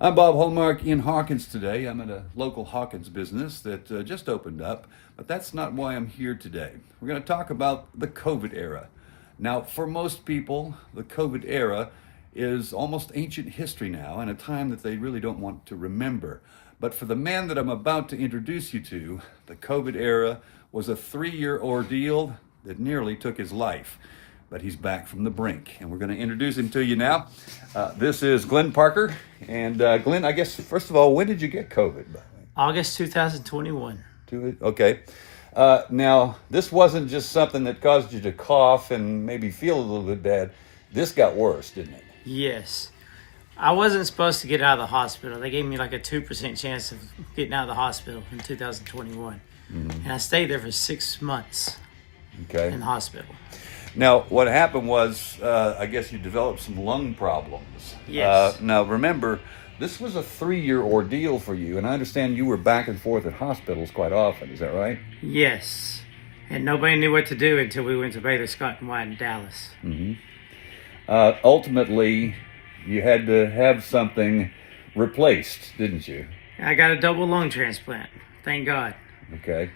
I'm Bob Hallmark in Hawkins today. I'm at a local Hawkins business that just opened up, but that's not why I'm here today. We're going to talk about the COVID era. Now, for most people, the COVID era is almost ancient history now and a time that they really don't want to remember. But for the man that I'm about to introduce you to, the COVID era was a 3-year ordeal that nearly took his life. But he's back from the brink, and we're going to introduce him to you now. This is Glenn Parker. And Glenn, I guess, first of all, when did you get COVID? August 2021. Okay. Now, this wasn't just something that caused you to cough and maybe feel a little bit bad. This got worse, didn't it? Yes. I wasn't supposed to get out of the hospital. They gave me like a 2% chance of getting out of the hospital in 2021. And I stayed there for 6 months Okay. in the hospital. Now, what happened was, I guess you developed some lung problems. Yes. Now, remember, this was a 3-year ordeal for you, and I understand you were back and forth at hospitals quite often. Is that right? Yes. And nobody knew what to do until we went to Baylor Scott and White in Dallas. Ultimately, you had to have something replaced, didn't you? I got a double lung transplant. Thank God. Okay.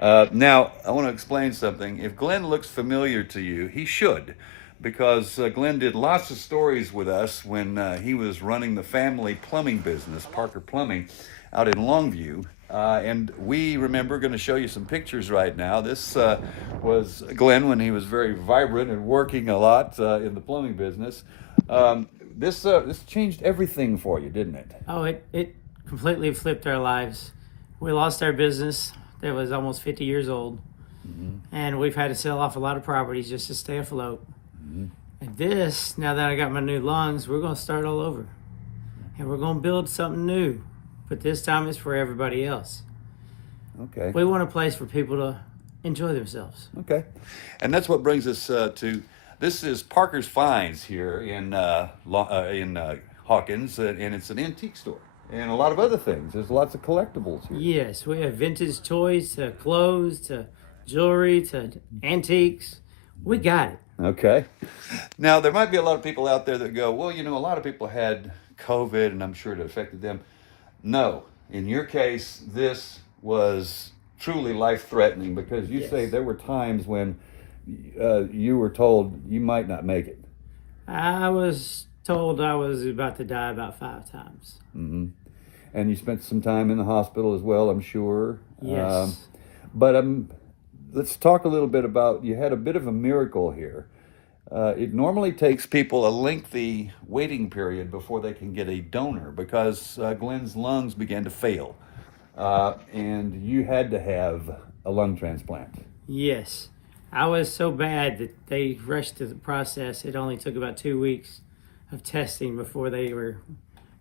Now, I want to explain something. If Glenn looks familiar to you, he should, because Glenn did lots of stories with us when he was running the family plumbing business, Parker Plumbing, out in Longview. And we remember going to show you some pictures right now. This was Glenn when he was very vibrant and working a lot in the plumbing business. This changed everything for you, didn't it? Oh, it completely flipped our lives. We lost our business that was almost 50 years old. And we've had to sell off a lot of properties just to stay afloat. And this, now that I got my new lungs, we're going to start all over. And we're going to build something new. But this time it's for everybody else. Okay. We want a place for people to enjoy themselves. Okay. And that's what brings us to, this is Parker's Finds here in Hawkins, and it's an antique store. And a lot of other things. There's lots of collectibles here. Yes, we have vintage toys to clothes to jewelry to antiques. We got it. Okay. Now, there might be a lot of people out there that go, well, you know, a lot of people had COVID and I'm sure it affected them. No. In your case, this was truly life-threatening because you say there were times when you were told you might not make it. I was told I was about to die about 5 times. And you spent some time in the hospital as well, I'm sure. Yes. But let's talk a little bit about, you had a bit of a miracle here. It normally takes people a lengthy waiting period before they can get a donor because Glenn's lungs began to fail. And you had to have a lung transplant. Yes. I was so bad that they rushed through the process. It only took about 2 weeks of testing before they were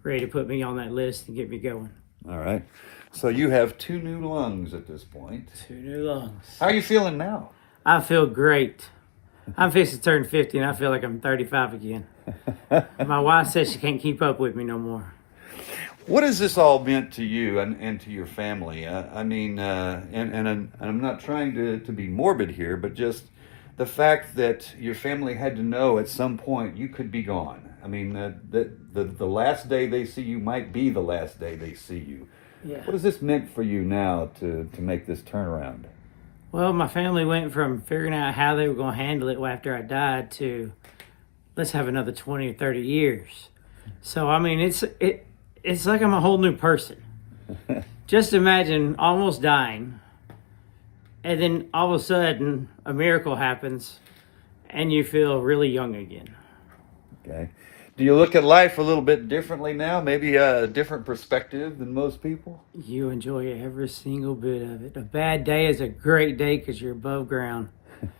ready to put me on that list and get me going. All right. So you have 2 new lungs at this point. 2 new lungs. How are you feeling now? I feel great. I'm fixing to turn 50 and I feel like I'm 35 again. My wife says she can't keep up with me no more. What has this all meant to you and to your family? I mean, and I'm not trying to be morbid here, but just the fact that your family had to know at some point you could be gone. I mean, the last day they see you might be the last day they see you. Yeah. What has this meant for you now to make this turnaround? Well, my family went from figuring out how they were going to handle it after I died to let's have another 20 or 30 years. So, I mean, it's like I'm a whole new person. Just imagine almost dying, and then all of a sudden a miracle happens, and you feel really young again. Okay. Do you look at life a little bit differently now? Maybe a different perspective than most people? You enjoy every single bit of it. A bad day is a great day because you're above ground.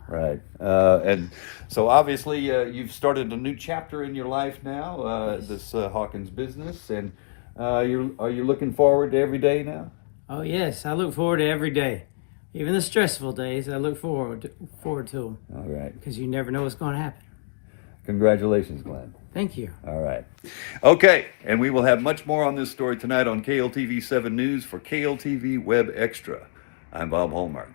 Right. And so obviously you've started a new chapter in your life now, this Hawkins business. And are you looking forward to every day now? Oh, yes. I look forward to every day. Even the stressful days, I look forward to them. All right. Because you never know what's going to happen. Congratulations, Glenn. Thank you. All right. Okay, and we will have much more on this story tonight on KLTV 7 News for KLTV Web Extra. I'm Bob Hallmark.